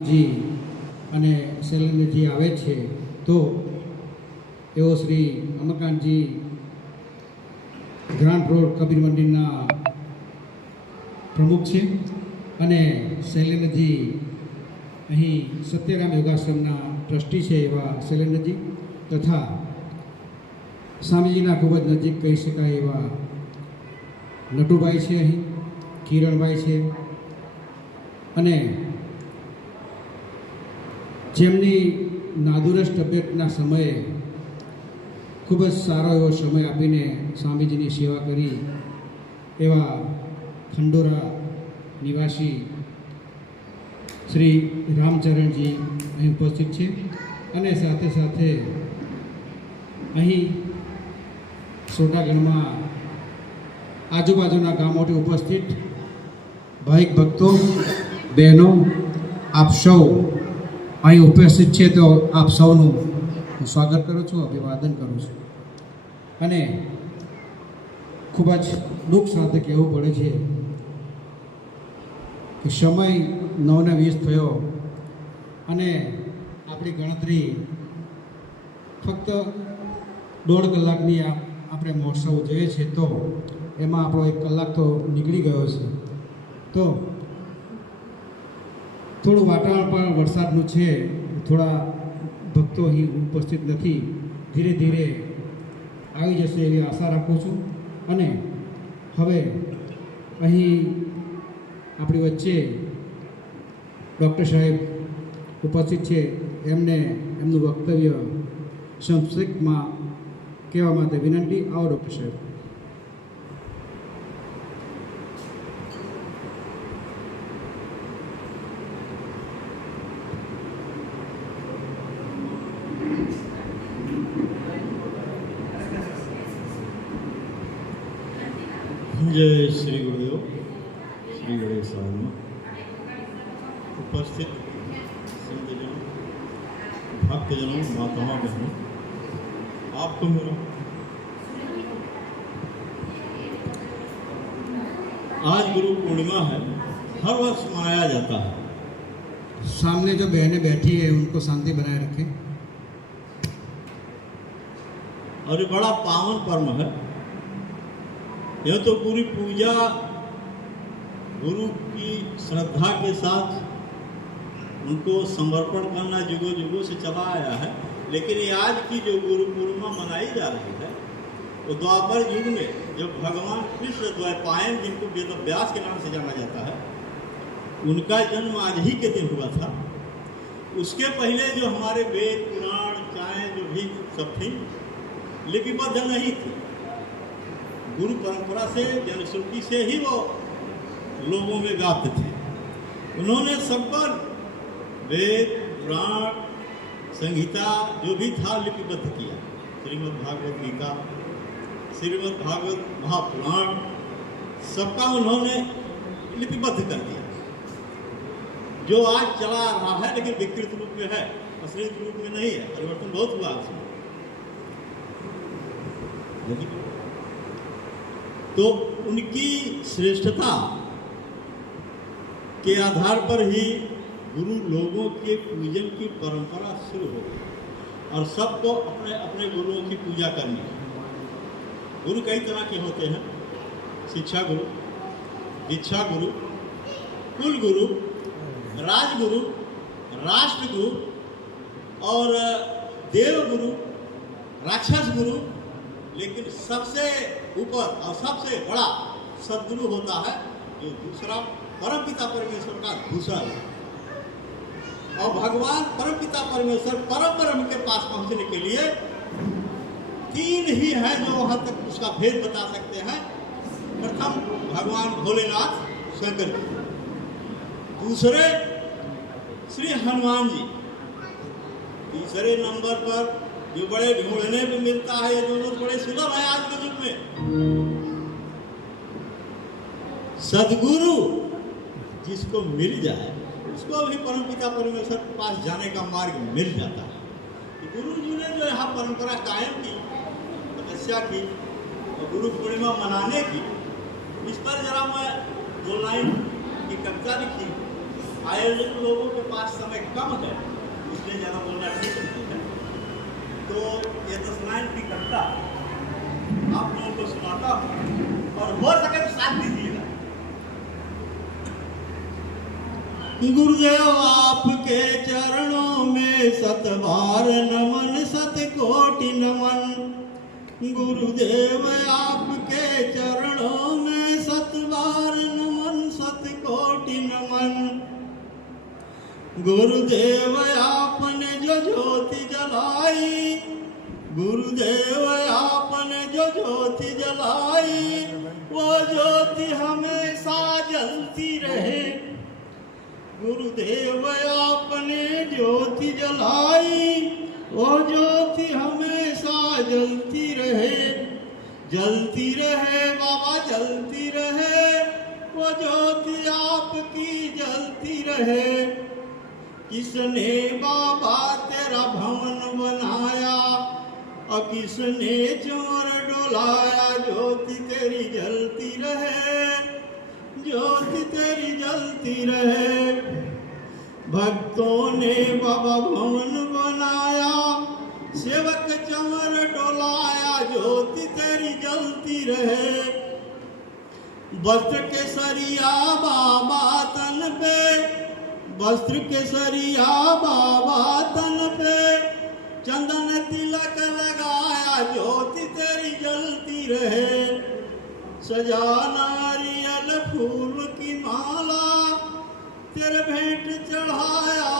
જી અને શૈલેન્દ્રજી આવે છે તો એઓ શ્રી અમરકાંતજી ગ્રાન્ટ રોડ કબીર મંદિરના પ્રમુખ છે અને શૈલેન્દ્રજી અહીં સત્યગામ યોગાશ્રમના ટ્રસ્ટી છે એવા શૈલેન્દ્રજી તથા સ્વામીજીના ખૂબ જ નજીક કહી શકાય એવા નટુભાઈ છે, અહીં કિરણભાઈ છે અને જેમની નાદુરસ્ત તબિયતના સમયે ખૂબ જ સારો એવો સમય આપીને સ્વામીજીની સેવા કરી એવા ખંડોરા નિવાસી શ્રી રામચરણજી અહીં ઉપસ્થિત છે અને સાથે સાથે અહીં સોટાગઢમાં આજુબાજુના ગામોથી ઉપસ્થિત ભાઈક ભક્તો, બહેનો, આપ સૌ અહીં ઉપસ્થિત છે તો આપ સૌનું હું સ્વાગત કરું છું, અભિવાદન કરું છું અને ખૂબ જ દુઃખ સાથે કહેવું પડે છે કે સમય 9:20 થયો અને આપણી ગણતરી ફક્ત 1.5 કલાકની આપણે મહોત્સવ જોઈએ છે તો એમાં આપણો 1 કલાક તો નીકળી ગયો છે. તો થોડું વાતાવરણ પણ વરસાદનું છે, થોડા ભક્તો અહીં ઉપસ્થિત નથી, ધીરે ધીરે આવી જશે એવી આશા રાખું છું. અને હવે અહીં આપણી વચ્ચે ડૉક્ટર સાહેબ ઉપસ્થિત છે, એમને એમનું વક્તવ્ય સંક્ષિપ્તમાં કહેવા માટે વિનંતી. આવો ડૉક્ટર સાહેબ. जय श्री गुरुदेव, श्री गणेश स्वामी, उपस्थित संतजनों, भक्तजनों, माताओं बहनों, आपको मेरा आज गुरु पूर्णिमा है, हर वर्ष मनाया जाता है. सामने जो बहनें बैठी है उनको शांति बनाए रखें. और ये बड़ा पावन पर्व है. यह तो पूरी पूजा गुरु की श्रद्धा के साथ उनको समर्पण करना युगों युगों से चला आया है. लेकिन ये आज की जो गुरु पूर्णिमा मनाई जा रही है वो द्वापर युग में जब भगवान कृष्ण द्वैपायन, जिनको वेद व्यास के नाम से जाना जाता है, उनका जन्म आज ही के दिन हुआ था. उसके पहले जो हमारे वेद पुराण चाहे जो भी सब थी लिपिबद्ध नहीं थी. गुरु परंपरा से, जनश्रुति से ही वो लोगों में व्याप्त थे. उन्होंने सब पर वेद पुराण संहिता जो भी था लिपिबद्ध किया. श्रीमद् भागवत गीता, श्रीमद् भागवत महापुराण, सबका उन्होंने लिपिबद्ध कर दिया. जो आज चला रहा है लेकिन विकृत रूप में है, असली रूप में नहीं है. परिवर्तन बहुत हुआ उसमें. तो उनकी श्रेष्ठता के आधार पर ही गुरु लोगों के पूजन की परंपरा शुरू हो गई और सबको अपने अपने गुरुओं की पूजा करनी है. गुरु कई तरह के होते हैं. शिक्षा गुरु, दीक्षा गुरु, कुल गुरु, राजगुरु, राष्ट्र गुरु और देव गुरु, राक्षस गुरु. लेकिन सबसे ऊपर और सबसे बड़ा सदगुरु होता है जो दूसरा परमपिता परमेश्वर का दूसरा है. और भगवान परमपिता परमेश्वर परम ब्रह्म के पास पहुंचने के लिए 3 ही हैं जो वहां तक उसका भेद बता सकते हैं. प्रथम भगवान भोलेनाथ शंकर जी, दूसरे श्री हनुमान जी, तीसरे नंबर पर जो बड़े ढूंढने में मिलता है, ये दोनों बड़े सुलभ है आज के युग में, सदगुरु. जिसको मिल जाए उसको भी परमपिता परमेश्वर के पास जाने का मार्ग मिल जाता है. तो गुरु जी ने जो यहाँ परंपरा कायम की, तपस्या की और गुरु पूर्णिमा मनाने की, इस पर जरा मैं 2 लाइन की कविता लिखी. आयोजक लोगों के पास समय कम है, इसलिए ज़्यादा बोलना ठीक नहीं है। तो ये दशनायन की कविता आप लोगों को सुनाता हूँ और हो सके तो साथ दीजिएगा। गुरुदेव आपके चरणों में सतबार नमन, सतकोटि नमन। गुरुदेव आपके चरणों में सतबार नमन, सतकोटि नमन। गुरुदेव आपने जो ज्योति जलाई, गुरुदेव आपने जो ज्योति जलाई, वो ज्योति हमेशा जलती रहे। गुरुदेव आपने ज्योति जलाई, वो ज्योति हमेशा जलती रहे। जलती रहे बाबा, जलती रहे, वो ज्योति आपकी जलती रहे। किसने बाबा तेरा भवन बनाया और किसने चोर डोलाया, ज्योति तेरी जलती रहे, ज्योति तेरी जलती रहे। भक्तों ने बाबा भवन बनाया, सेवक चमर डोलाया, ज्योति तेरी जलती रहे। वस्त्र केसरिया बाबा तन पे, वस्त्र केसरिया बाबा तन पे, चंदन तिलक लगाया, ज्योति तेरी जलती रहे। सजा नारियल फूल की माला, तेरे भेंट चढ़ाया।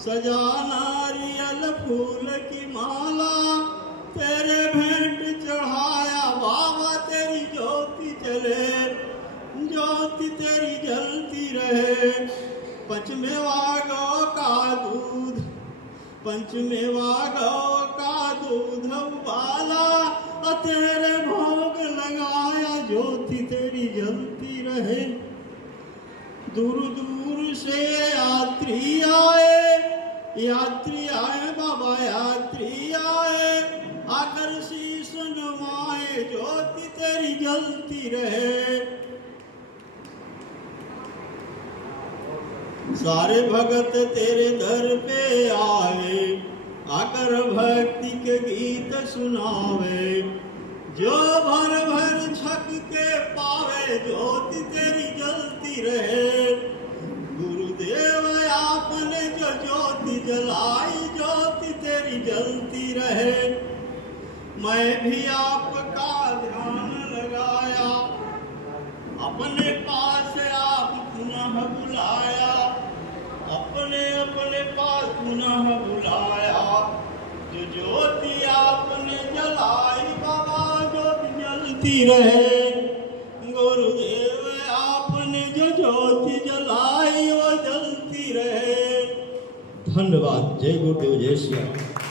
सजा नारियल फूल की माला, तेरे भेंट चढ़ाया। बाबा तेरी ज्योति जले, ज्योति तेरी जलती रहे। पंचमेवा गौ का दूध, पंचमेवा गौ का दूध उबाला, तेरे भोग लगाया, ज्योति तेरी जलती रहे। दूर दूर से यात्री आए, यात्री आए बाबा, यात्री आए, आकर शीश नवाए, ज्योति तेरी जलती रहे। सारे भगत तेरे दर पे आए, आकर भक्ति के गीत सुनावे। जो भर भर छक के पावे, ज्योति तेरी जलती रहे। गुरुदेव आपने जो ज्योति जलाई, ज्योति तेरी जलती रहे। मैं भी आपका ध्यान लगाया, अपने पास आप पुनः बुलाया, अपने अपने पास पुनः बुलाया। जो ज्योति आपने जलाई बाबा, ज्योति जलती रहे। गुरुदेव आपने जो ज्योति जलाई, वो जलती रहे। धन्यवाद। जय गुरुदेव, जय श्री राम।